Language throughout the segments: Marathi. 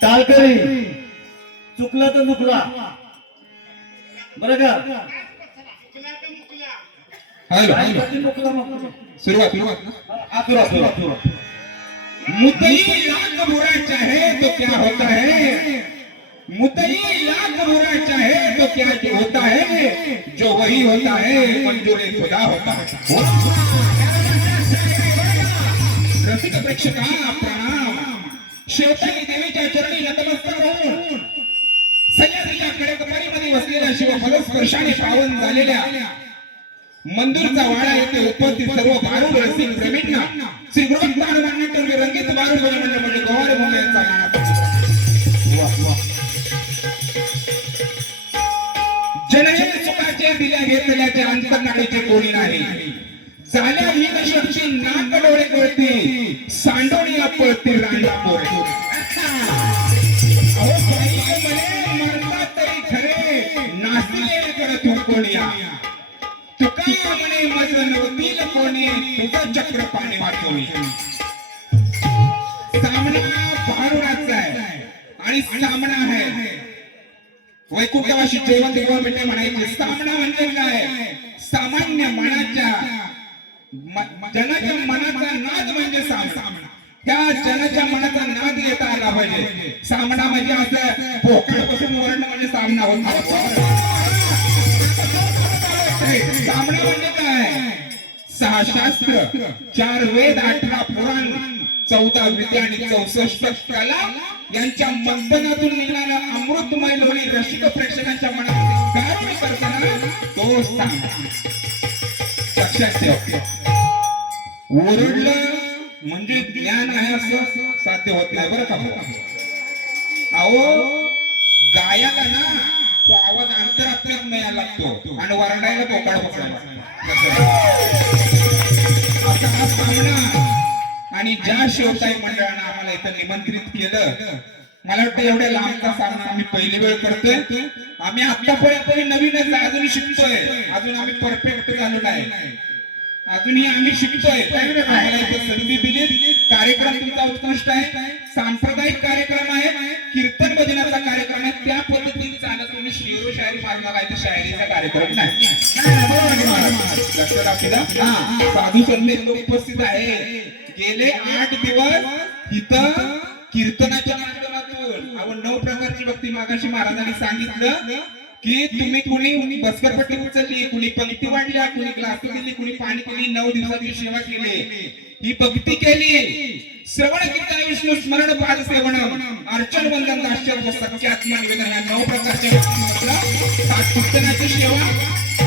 टाळकरी चुकला तर मुकला बरं का सुरुवात मुद्दई लाख बुरा चाहे तो क्या होता है, मुद्दई लाख बुरा चाहे तो क्या होता है, जो वही होता है मंजूर खुदा होता है। रसिक प्रेक्षकांना प्रणाम। शेवटी देवीच्या चरणी नतमस्तक होऊन सह्याद्रीच्या कडेकपारीमध्ये बसलेल्या शिवफलस्पर्शाने पावन झालेल्या मंदूरचा वाडा येथे उपस्थित सर्व बारूद रसिक प्रेमींना श्री गुरुभक्त हनुमान रंगीत बारूद मंडळ म्हणजे गोवारे मुंबईचा जनहित सुखाचे दिल्या घेतल्याचे अंतकाळीचे कोणी नाही, झाल्या ही शक्ती नाक डोळे कळती सांडोळी पळती रांडा पोरे। अहो काही म्हणे मरतात तरी खरे नाचले करत कोणिया, तुका म्हणे मज नवतील कोणी तुझं चक्र पाणी वाचवली। सामना भारुडाचा आहे आणि सामना आहे वैकुंठवासी जेवण देवा बेटे म्हणायचे। सामना म्हणजे काय, सामान्य मनाच्या जनाच्या मनाचा नाद म्हणजे सामना, त्या जनाच्या मनाचा नाद घेता आला पाहिजे। सामना म्हणजे असं पोकळ बसून ओरडणं म्हणजे सामना होत नाही। सामना म्हणजे काय, 6 शास्त्र 4 वेद 18 पुराण 14 विद्या आणि 64 कला यांच्या मंथनातून निघणारा अमृतमय लोणी रसिक प्रेक्षकांच्या मनात गारुडी करताना तो सामना। लक्षात ठेव, ओरडलं म्हणजे ज्ञान आहे असं साध्य होत नाही बरं का। अहो गायला ना तो आवाज अंतरात्म्यात मिळायला लागतो आणि वरडायला पोकाळ पकडायला। असा हा सामना आणि ज्या शिवताई मंडळानं आम्हाला इथं निमंत्रित केलं, मला वाटतं एवढ्या लांबचा सामना आम्ही पहिली वेळ करतोय। आम्ही आतापर्यंत नवीनच अजून शिकतोय, अजून आम्ही परफेक्ट झालो नाही। अजूनही आम्ही शिकतोय आम्हाला इथं संधी दिली. कार्यक्रम तुमचा उत्कृष्ट आहे, सांप्रदायिक कार्यक्रम आहे, कीर्तन भजनाचा कार्यक्रम आहे. त्या पद्धतीने चालत तुम्ही शेरो शायरी मारणं काय तर शायरीचा कार्यक्रम नाही. लक्षात आपल्याला साधू संत लोक उपस्थित आहे. गेले 8 दिवस इथं कीर्तनाच्या माध्यमातून आपण 9 प्रकारची भक्ती मागाशी महाराजांनी सांगितलं की तुम्ही कुणी बसकरपट्टी उचलली, कुणी पंक्ती वाढल्या, कुणी ग्लास दिली, कुणी पाणी केली, 9 दिवसाची सेवा केली, ही भक्ती केली. श्रवण कीर्तन विष्णू स्मरण पाद सेवन अर्चन वंदन दास्य सख्यात्म निवेदन या 9 प्रकारच्या कीर्तनाची सेवा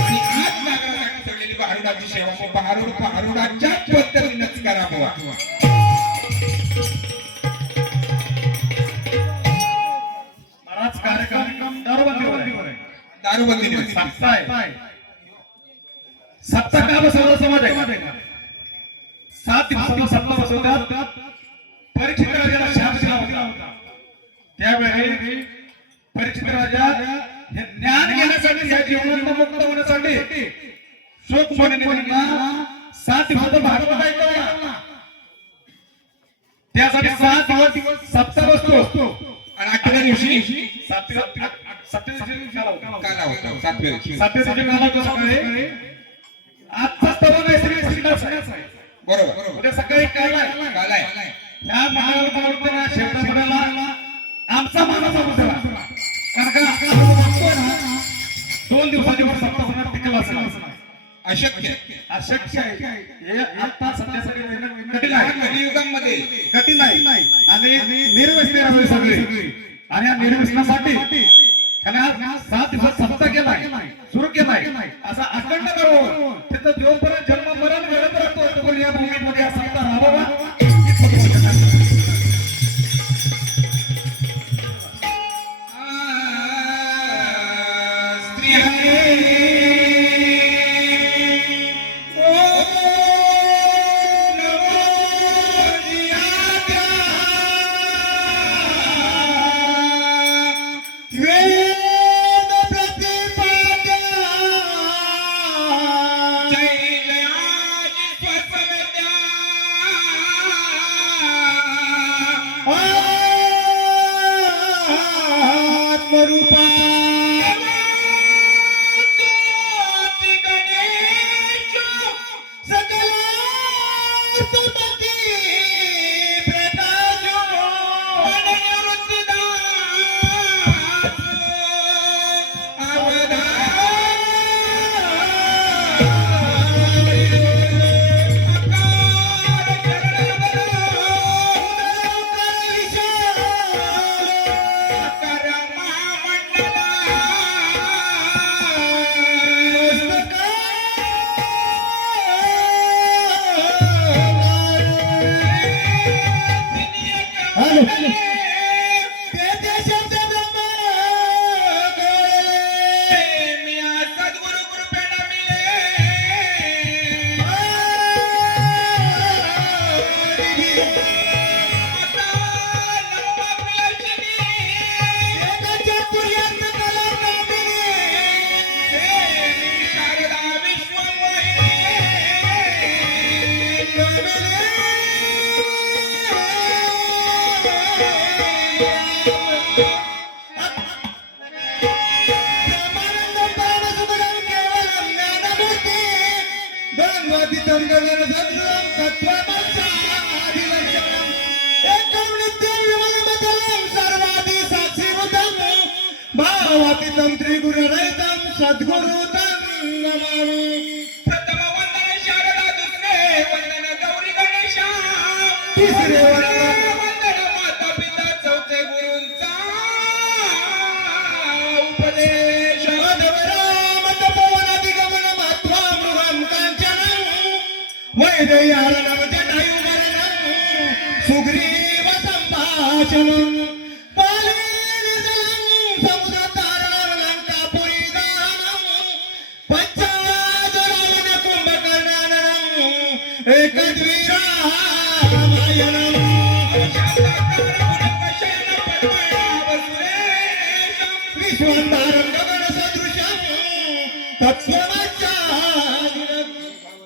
आणि आज नागरासाठी सगळी भारुडाची सेवा. भारुडाच्या पद्धतीनेच करावं. महाराज कार्यक्रम दारूबंदीवर आहे. दारूबंदी सप्ताह आहे. सप्ताह का बसवला समाज आहे का? 7 दिवसाचा सप्ताह बसवतात. परीक्षित राजाला शाप दिला होता. त्यावेळी परीक्षित राजा हे ज्ञान घेण्यासाठी, या जीवनात मुक्त होण्यासाठी शोक मोहिनीला 7 दिवसाचा भागवत ऐकवला. त्यासाठी 7 दिवस सप्ताह बसतो आणि 8व्या दिवशी सातव्या दिवशी काला होता. सातव्या दिवशी आजचा स्तवन आहे श्री कृष्णाचा आहे. बरोबर. उद्या सकाळी काल आहे. ह्या महाराजांना शेवटाला आमचा मानाचा मुद्दा, कारण का 2 दिवसाची वर सप्ताह होणार टिकला असेल. अशक्य आहे. हे आता सध्यासाठी कठीण आहे. कलियुगामध्ये कठीण आहे आणि निर्व्यसनी आहे सगळी. आणि या निर्व्यसनासाठी त्यांना 7 दिवस सप्ताह केलाय, सुरू केलाय. असा अखंड करून तिथं जोपर्यंत जन्म मरण घडत राहतो तोपर्यंत या भूमीमध्ये सप्ताह राहावा. तंत्री गुरु रहितं सद्गुरु नमामि. प्रथम वंदन शारदा, दुसरे वंदन गौरी गणेशा, तिसरे वंदन वंदन माता पिता, चौथे गुरूंचा उपदेश. राम तपोवनादिगमन महत्वा मृगं कांचनं वैदेह्यारणं जटायुमरणं सुग्रीव संभाषणं.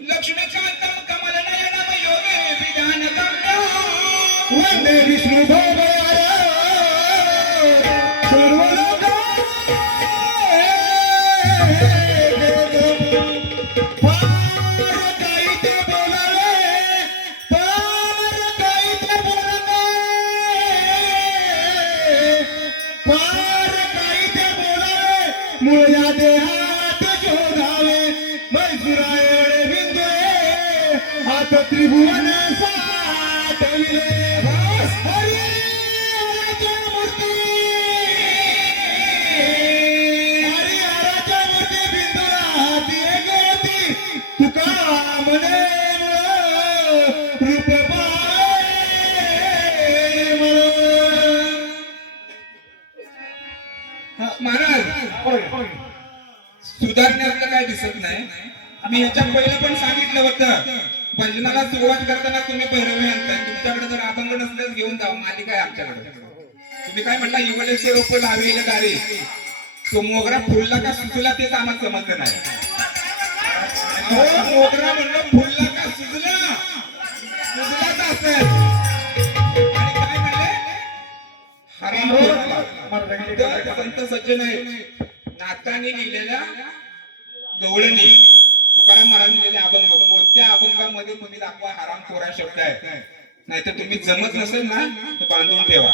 लक्ष्मीकांत वंदे विष्णू भोगयार सर्व लोक पार काही ते बोलावे पार काही ते बोलावे पार काही ते बोलावे मूळ या देहात शोधावे मैसुराळे बिंदू हात त्रिभुवन साठविले हरी हराच्या मूर्ती हरी हराच्या मूर्ती बिंदूला हाती एक होती तुका म्हणे रूप पाहे म्हणून. महाराज सुधारण्यातलं काय दिसत नाही. मी ह्याच्या पहिलं पण सांगितलं होतं भजनाला सुरुवात करताना तुम्ही भैरवी आणताय. तुमच्याकडे जर अभंग नसल्यास घेऊन जाऊ मालिका आहे आमच्याकडे. तुम्ही काय म्हटला युवलेचे रोप लावलेले दारे तो मोगरा फुलला का सुचला तेच आम्हाला समजलं नाही. अहो मोगरा म्हणलं फुलला का सुचला सुचलाच असेल. आणि काय म्हणले हराम संत सज्जन आहे नाथांनी लिहिलेल्या गवळणी तुकाराम महाराज लिहिलेले अभंग कोणत्या अभंगामध्ये तुम्ही दाखवा हराम खोरा शब्द आहे. नाहीतर तुम्ही जमत नसेल ना तर बांधून ठेवा.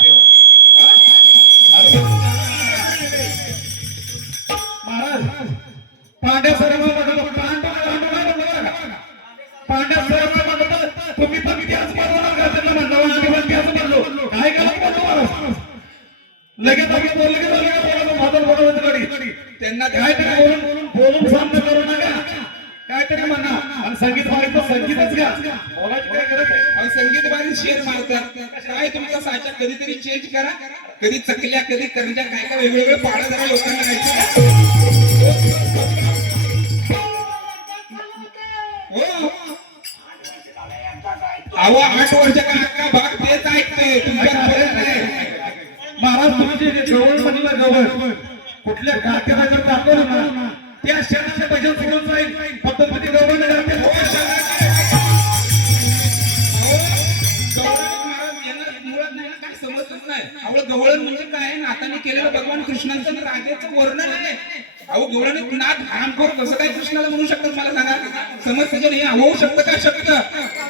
महाराज पांड्या सर्व पांड्या सर्व तुम्ही पण त्याच बरोबर का त्यांना म्हणलं आम्ही पण त्याच म्हणलो काय केलं म्हणलो महाराज लगेच लगेच बोललं की बोलायचं भादर बोलायचं गडी त्यांना काहीतरी बोलून सामना करू नका काहीतरी म्हणा आणि संगीत वाढीचं संगीतच घ्या बोलायची काय गरज आहे. अहो, संगीत बारी शेर मारतात काय तुमचा साचा कधीतरी चेंज करा. कधी चकल्या कधी करंजा काय काय वेगवेगळे पाडा जरा लोकांना खायचं. हो अहो 8 वर्षाचा अख्खा भाग तेच ऐकतोय तुमच्या फरक नाही. महाराज तुमचे गवळ म्हणलं गवळ कुठल्या गात्याला जर दाखवलं ना त्या क्षणाचे भजन सोडून जाईल. फक्त तुम्ही गवळ नाही गाते. काय समजतच नाही. अहो गवळण म्हणजे काय नाताने केलेलं भगवान कृष्णांचं राजाचं वर्णन आहे. अहो गवळण नाथ हरामखोर कसं काय कृष्णाला म्हणू शकतात मला सांगा. समज त्याच्या नाही होऊ शकतं का शकतं.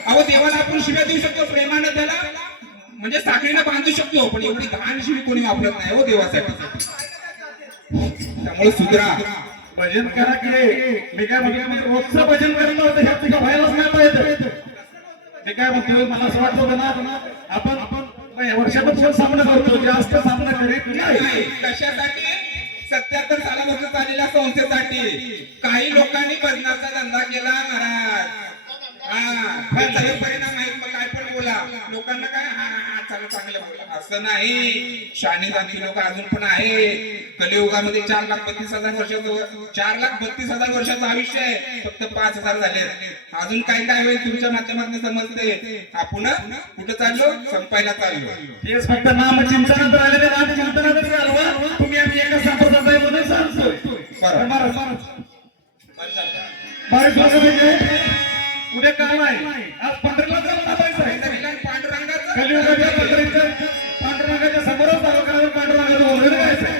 अहो देवाला आपण शिव्या देऊ शकतो प्रेमानं त्याला म्हणजे साखळीनं बांधू शकतो पण एवढी घाण शिवी कोणी वापरत नाही हो देवासाठी. त्यामुळे सुधरा भजन करा की मी काय म्हणतो रोजचं भजन करणं होतं ह्यात तुझ्या व्हायलाच नाही पाहिजे. मी काय म्हणतो मला असं वाटत होतं ना आपण वर्षापासून सामना करतो जास्त सामना करीत नाही. कशासाठी 77 सालापासून चाललेल्या संस्थेसाठी काही लोकांनी भजनाचा धंदा केला महाराज. त्याचे परिणाम आहेत. मग काय पण बोला लोकांना काय चांगलं बोला असं नाही. शाणी जाती लोक अजून पण आहे. कलियुगामध्ये 4,32,000 वर्षाचं 4,32,000 वर्षाचं आयुष्य आहे. फक्त 5,000 झाले. अजून काय काय होईल तुमच्या माध्यमातून समजते. आपण कुठं चाललो संपायला चाललो. तेच फक्त नाम चिंतनात राहिलेले नाम चिंतनातच राहिलो. तुम्ही आम्ही एका संप्रदायामध्ये सांगतोय. उद्या काम आहे आज पंढरपूरला जायचं आहे. कलियुगाच्या पांडुरंगाच्या समोरच तालुक्यावर पांडुरंगाचं बोललेलं जायचं आहे.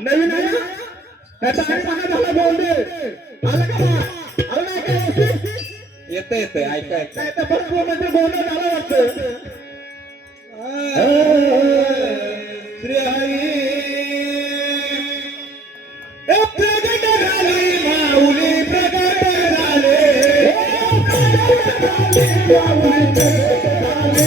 नवीन आहे ना त्याचा आणि मला झाला बोल दे आला का बा आला नाही काय येतं येतं ऐका ऐका काय तर फक्त म्हणजे बोलणं झालं वाटतं श्री हरी प्रगट झाली माऊली प्रगट झाले माऊली प्रगट झाले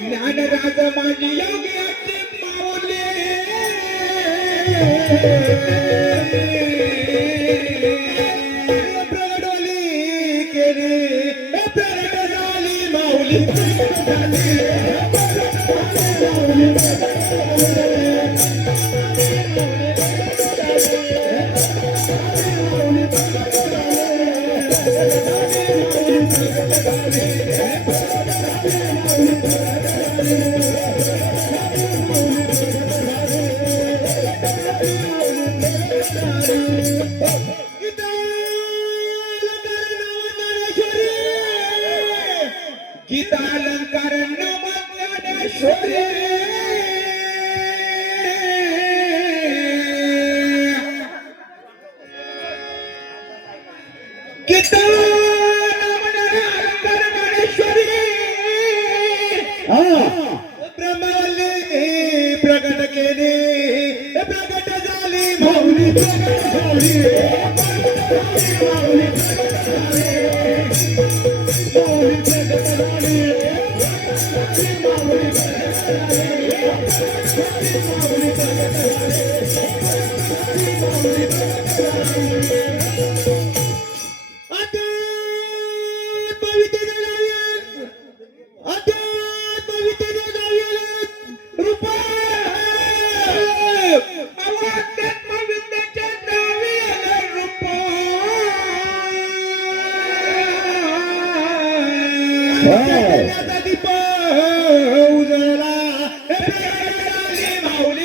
ज्ञानराज माझी योग्याची माऊली प्रगटवली केली प्रगट झाली माऊली गीता अलंकार ज्ञानेश्वरी गीता अलंकार ज्ञानेश्वरी ब्रह्मवल्ली प्रगट केली प्रगट झाली माऊली प्रगट झाली माऊली प्रगट झाली माऊली प्रगट झाली माऊली प्रगट झाली माऊली प्रगट झाली माऊली प्रगट झाली दीप उजळला माऊली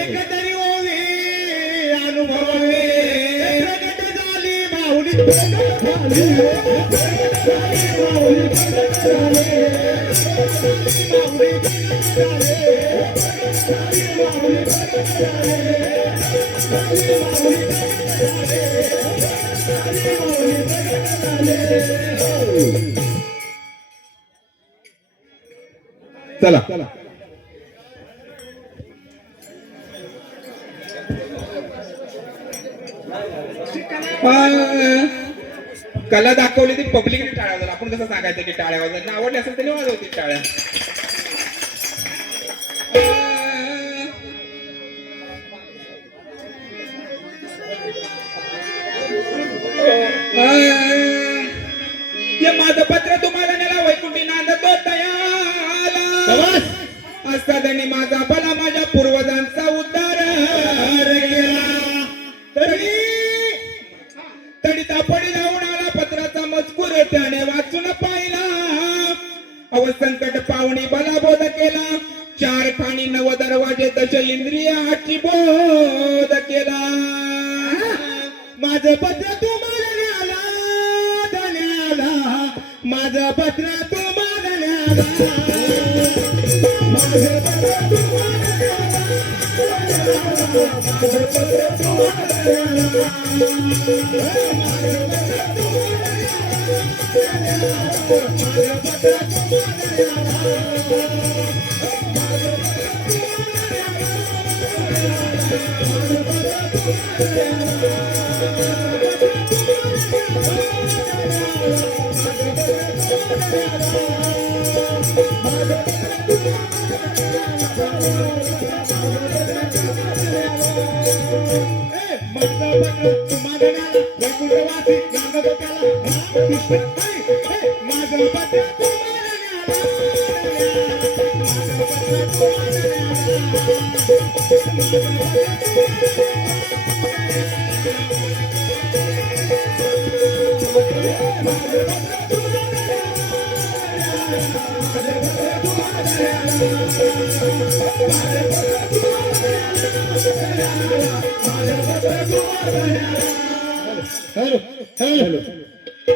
एकतरी ओवी अनुभवले प्रगट झाली माऊली प्रगट झाली माऊली प्रगट झाली माऊली प्रगट झाली माऊली प्रगट झाली माऊली प्रगट झाली चला कला दाखवली ती पब्लिकने टाळ्या वाजवल्या. आपण कसं सांगायचं की टाळ्या वाजवल्या आवडली असेल तरी वाजवतील टाळ्या. हे माझं पत्र तुम्हाला नेला वैकुंठी नांदतो दयाला असताना माझा भला माझ्या पूर्वजांचा उद्धार केला तरी तापडी जाऊन आला पत्राचा मजकूर त्याने वाचून पाहिला अव संकट पावणी बलाबोध केला 4 खाणी 9 दरवाजे दश इंद्रियाची बोध केला माझं पत्र तुम्हाला न्याला धन्याला माझं पत्र तुम्हाला न्याला माझं पत्र तुम्हाला न्याला माझं पत्र तुम्हाला न्याला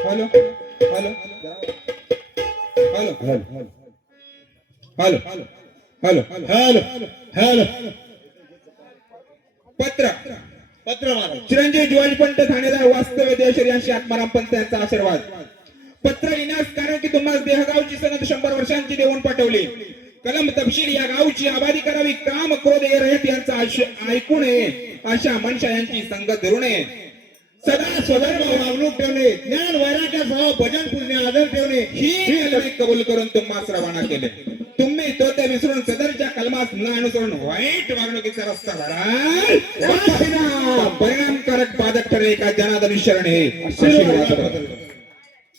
hello hello hello hello hello hello hello पत्र पत्र मारा. चिरंजीव ज्वालपंत ठाणेदार वास्तव्य देवशरी यांची आत्माराम पंत यांचा आशीर्वाद. पत्र लिहिण्यास कारण की तुम्हाला देहगावची सनद 100 वर्षांची देऊन पाठवली. कलम तपशील या गावची आबादी करावी, काम क्रोध रहित यांचा ऐकू नये, अशा मनुष्या यांची संगत धरू नये. सदा स्वधर्म वागणूक ठेवणे, ज्ञान वैराग्यासह भजन पूजने आदर ठेवणे ही कलमे कबूल करून तुम्हास रवाना केले. तुम्ही तो ते विसरून सदरच्या कलमास न अनुसरून वाईट वागणुकीचा रस्ता धराल. परिणामकारक बाधक ठरेल का जनार्दन शरण हे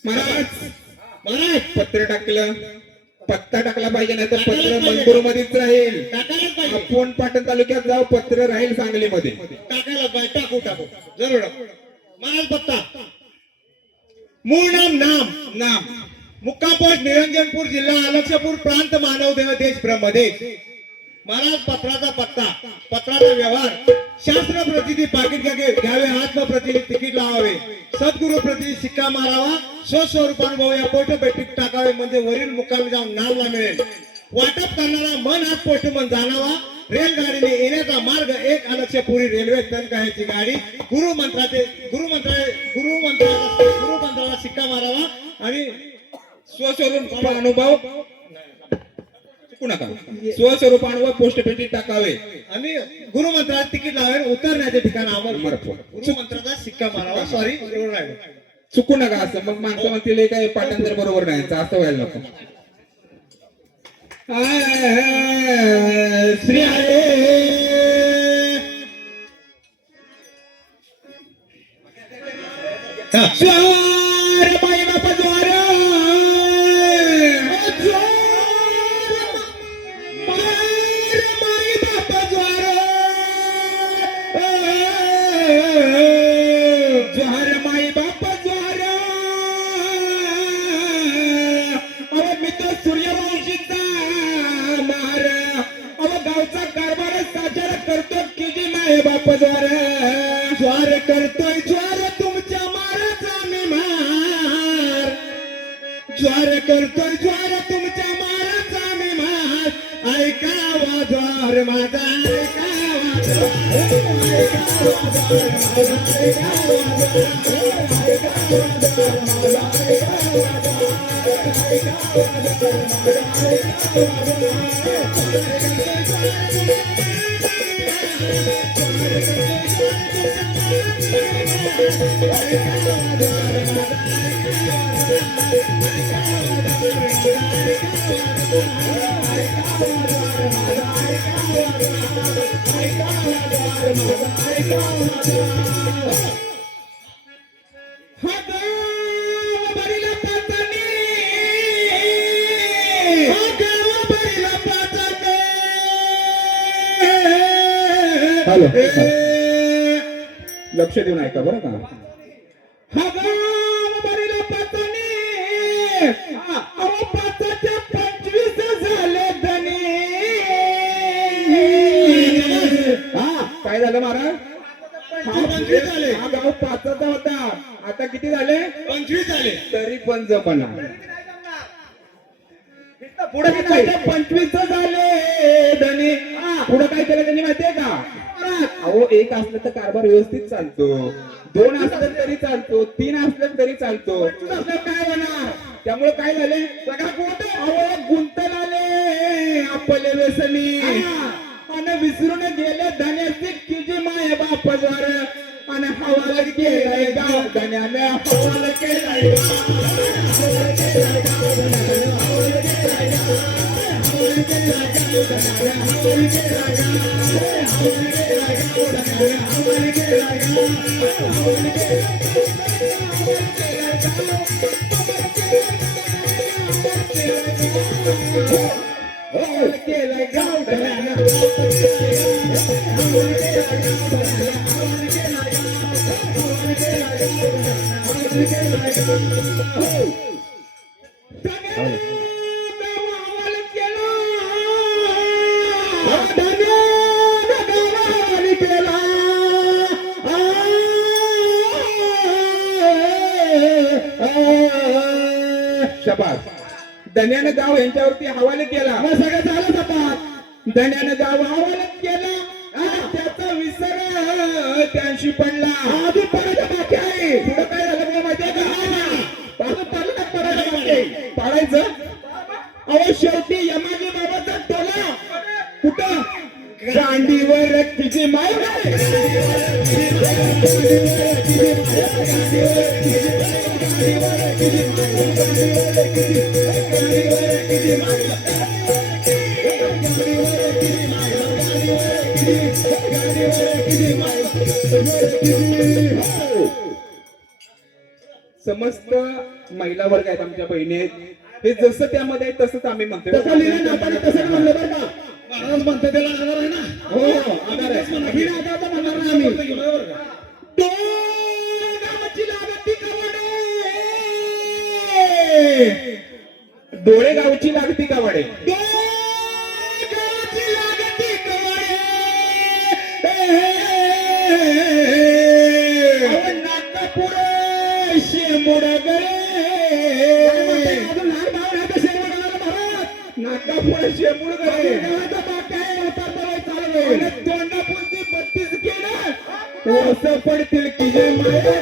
महाराज. महाराज पत्र टाकलं, पत्ता टाकला पाहिजे, नाही तर पत्र मंगूर मध्येच राहील. टाकायलाच पाहिजे. आपण पाटण तालुक्यात जाऊ, पत्र राहील सांगलीमध्ये. टाकायलाच पाहिजे. टाकू जरूर टाकू. महाराज पत्ता मूळ नाम नाम मुक्काम पोस्ट निरंजनपूर, जिल्हा अलक्षपूर, प्रांत मानवदेव, देश ब्रह्मदेश. महाराज पत्राचा पत्ता, पत्राचा व्यवहार, शास्त्र प्रतिनिधी पाकिट घ्यावे, आत्मप्रतिनिधी तिकीट लावावे, सद्गुरु प्रतिनिधी शिक्का मारावा, स्वस्वरूपानुभव या पोस्ट पेटीत टाकावे, म्हणजे वरील मुक्कामी जाऊन नावला मिळेल. वाटप करणारा मन आज पोस्टमन जाणावा. रेलगाडीने येण्याचा मार्ग 1 अलक्षपुरी रेल्वे तनकाची गाडी. गुरुमंत्राला शिक्का मारावा आणि स्वस्वरूप अनुभव चुकू नका. स्वस्वरूप अनुभव पोस्ट पेटीत टाकावे आणि गुरुमंत्राला तिकीट लावावे. उतरण्याचे ठिकाण आम्हाला गुरुमंत्राचा शिक्का मारावा. सॉरी राहिलो. चुकू नका असं. मग माणसं म्हणतील हे काय पाठांतर बरोबर नाही, असं व्हायला नको. श्री हरे ज्वार माई बापा ज्वार, माई बापा ज्वार, ज्वार माई बापा ज्वार. अहो मी तो सूर्यवंशीचा मार, अहो गावचा कारभार साजरा करतो की जी माय बाप ज्वार. ज्वार करतोय ज्वार तुमच्या माराचा मी मार. ज्वार करतोय ज्वार तुमच्या माराचा मी मार. ऐकावा ज्वार माझा, ऐकावा हॅलो, लक्ष देऊन ऐका बरं का. हा गाव बरीला पाचणी, अहो 5च्या 25 झाले धनी. काय झालं महाराज? 25 झाले. हा गाव 5चा होता, आता किती झाले? 25 झाले. तरी पण जपना. पुढे काय 25 झाले धनी. पुढे काय केलं त्यांनी माहितीये का? अहो 1 असलं तर कारभार व्यवस्थित चालतो, 2 असलं तरी चालतो, 3 असलं तरी चालतो, असलं काय होणार? त्यामुळे काय झाले? सगळा कोट अहो गुंतल आले आपले व्यसनी आणि विसरून गेले धन्याची की जी माय बाप ज्वार. आणि हवाला केलाय गाव धन्याने, हवाला केलाय केलाय गाव धन्याने. शबास. धन्यानं गाव यांच्यावरती हवाले केला. मग सगळं झालं आता. धन्यानं गाव हवाले केला आणि त्याचा विसर त्यांशी पडला. अजून पडायचं बाकी आहे. पुढं काय झालं मला माहितीये का? अजून पडलं पडायचं बाकी आहे. पाडायचं. अहो शेवटी यमाजी बाबाचा टोला कुठं गांडीवर तिची माय. समस्त महिला वर्ग आहेत आमच्या बहिणी आहेत. हे जसं त्यामध्ये आहे तसंच आम्ही म्हणतो. तसं लिहिलं ना आपण, तसं म्हणलं बरं का. महाराज म्हणतो त्याला आधार आहे ना. हो आधार आहे. बिना आधाराचा म्हणणार नाही आम्ही. डोळे गावची लागती कवाडे. नागपूर शेमुड नागपूर शेमुड तोंडापुरती 32 केलं ओस पडतील की जे माया.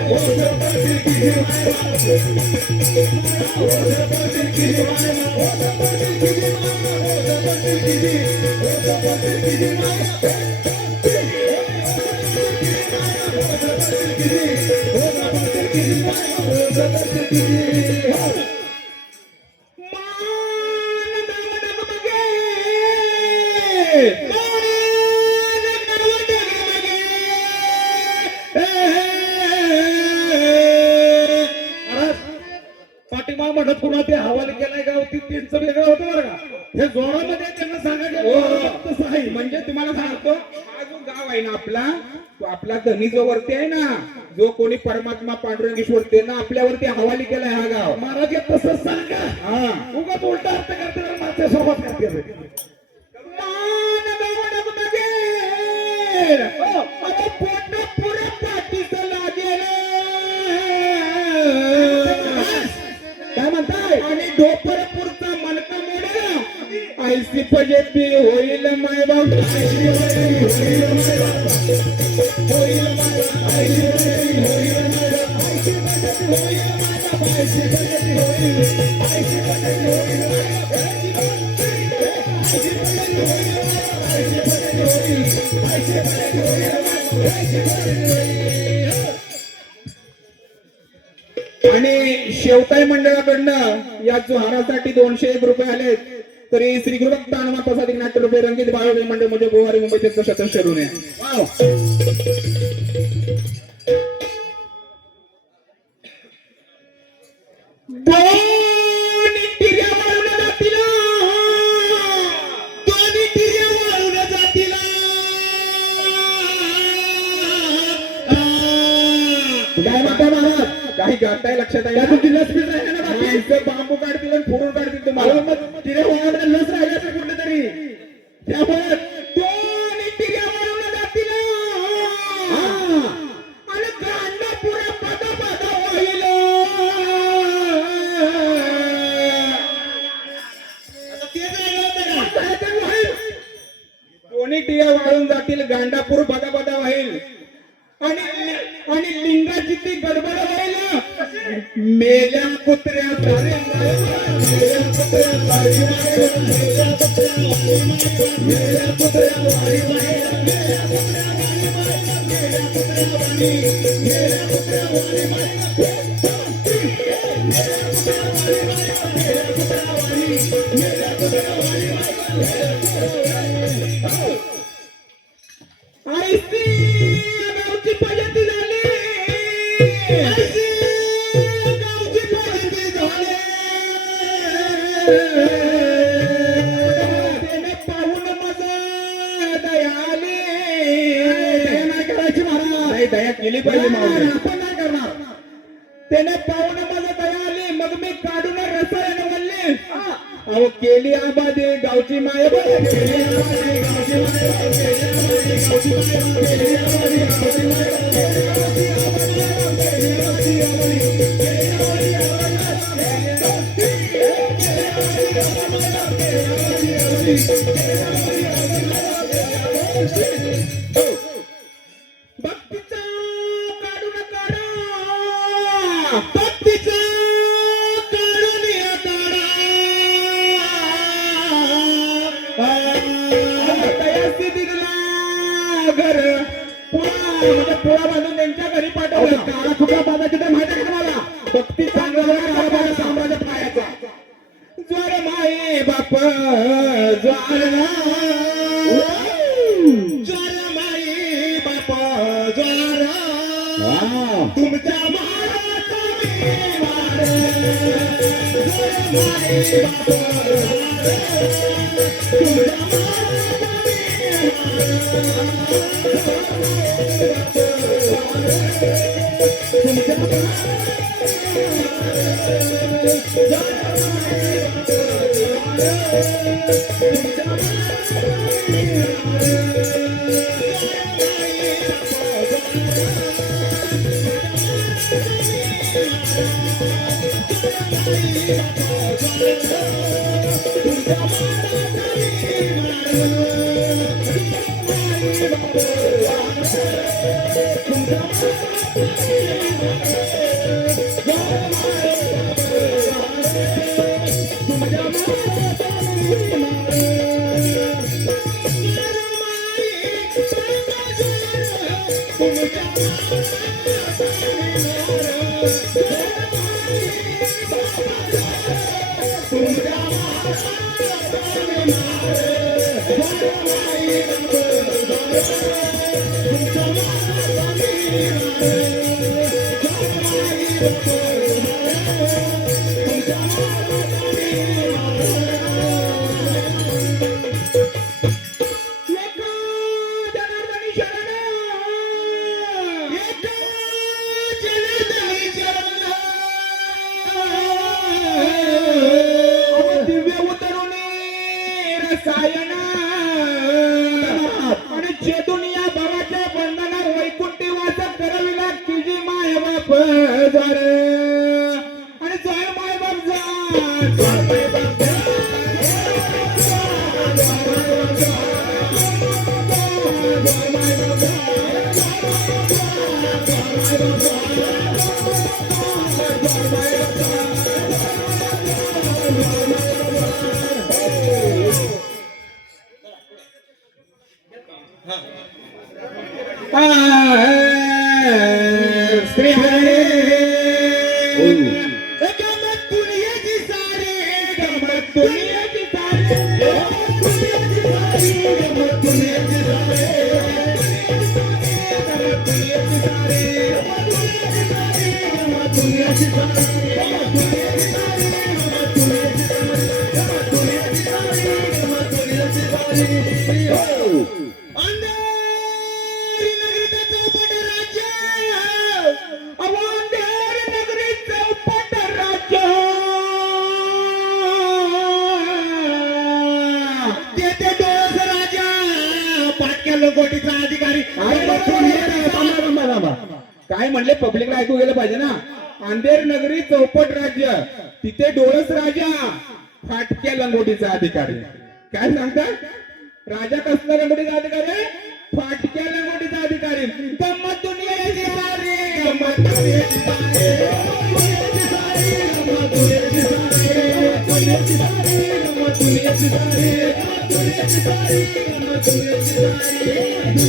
पाठीमाग म्हणत पुन्हा ते हवाले केलाय गाव त्यांचं वेगळं होतं बरं का. हे जोरामध्ये त्यांना सांगायचं तसं आहे. म्हणजे तुम्हाला सांगतो हा जो गाव आहे ना आपला, तो आपला धनी जो वरती आहे ना, जो कोणी परमात्मा पांडुरंगेश्वर त्यांना आपल्यावरती हवाली केलाय हा गाव. महाराज तसंच सांगा. हा उगाच उलटा अर्थ करते माझ्या सोबत करते. काय म्हणताय? आणि ढोपरपूरचा मनका मोडा आयसी पजेपी होईल माय बाप. आणि शेवटाई मंडळाकडनं या जोहारासाठी 201 रुपये आले. तरी श्री गुरुभक्त हनुमान प्रसाद नाट्य रुपये रंगीत बाळ मंडळ म्हणजे गोवारी मुंबईचे शतक शरून आहे. काही गाताय लक्षात आहे. बांबू काढतील आणि फोडून काढतील तुम्हाला. तिथे वयामध्ये लस राहिला असेल कुठे तरी. त्यामुळे दोन टिऱ्या वाढवल्या जातील आणि गांडा पुरा पदा होईल. दोन्ही टिऱ्या वाढून जातील, गांडापूर बदा होईल आणि लिंगाची ती गडबड होईल. मेल्या कुत्र्या गावची पद्धती झाली. पाहून मजा दयाली नाही करायची महाराज. दया केली पाहिजे मावली. आपण नाही करणार. त्याने पाहून मजा दया आली. मग मी काढून रसायन म्हणले अहो केली आबादी गावची माय. भक्तीचा काढून काढा भक्तीचा काढून तयासी दिला घर म्हणजे पोळा बांधून त्यांच्या घरी पाठवलं. काळा फुगा बांधायची तर माहिती आहे का मला? भक्ती चांगला काळा बांधा साम्राज्य पायाचा ज्वार माई बाप ज्वार ज्वार माई बाप ज्वार तुमच्या महाराज दिव्य उतरुणी रसायन आणि चेतून या भवाच्या बंधनात वैकुंठी वास करविला तुझी माय बाप जर आणि जय माय बाप श्री हरे गमत दुनियेची सारी गमत दुनियेची सारी गमत दुनियेची सारी गोटीचा अधिकारी काय म्हणले पब्लिकला ऐकू गेलं पाहिजे ना. अंधेर नगरी चौपट राज्य तिथे डोळस राजा फाटक्या लंगोटीचा अधिकारी. काय सांगता राजा कसला लंगोटीचा अधिकारी? फाटक्या लंगोटीचा अधिकारी. गंमत दुनियेची सारी गंमत दुनियेची सारी गंमत दुनियेची सारी गंमत दुनियेची सारी गंमत दुनियेची सारी गंमत दुनियेची सारी गंमत दुनियेची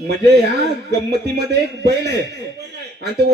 म्हणजे ह्या गंमतीमध्ये एक बैल आहे आणि तो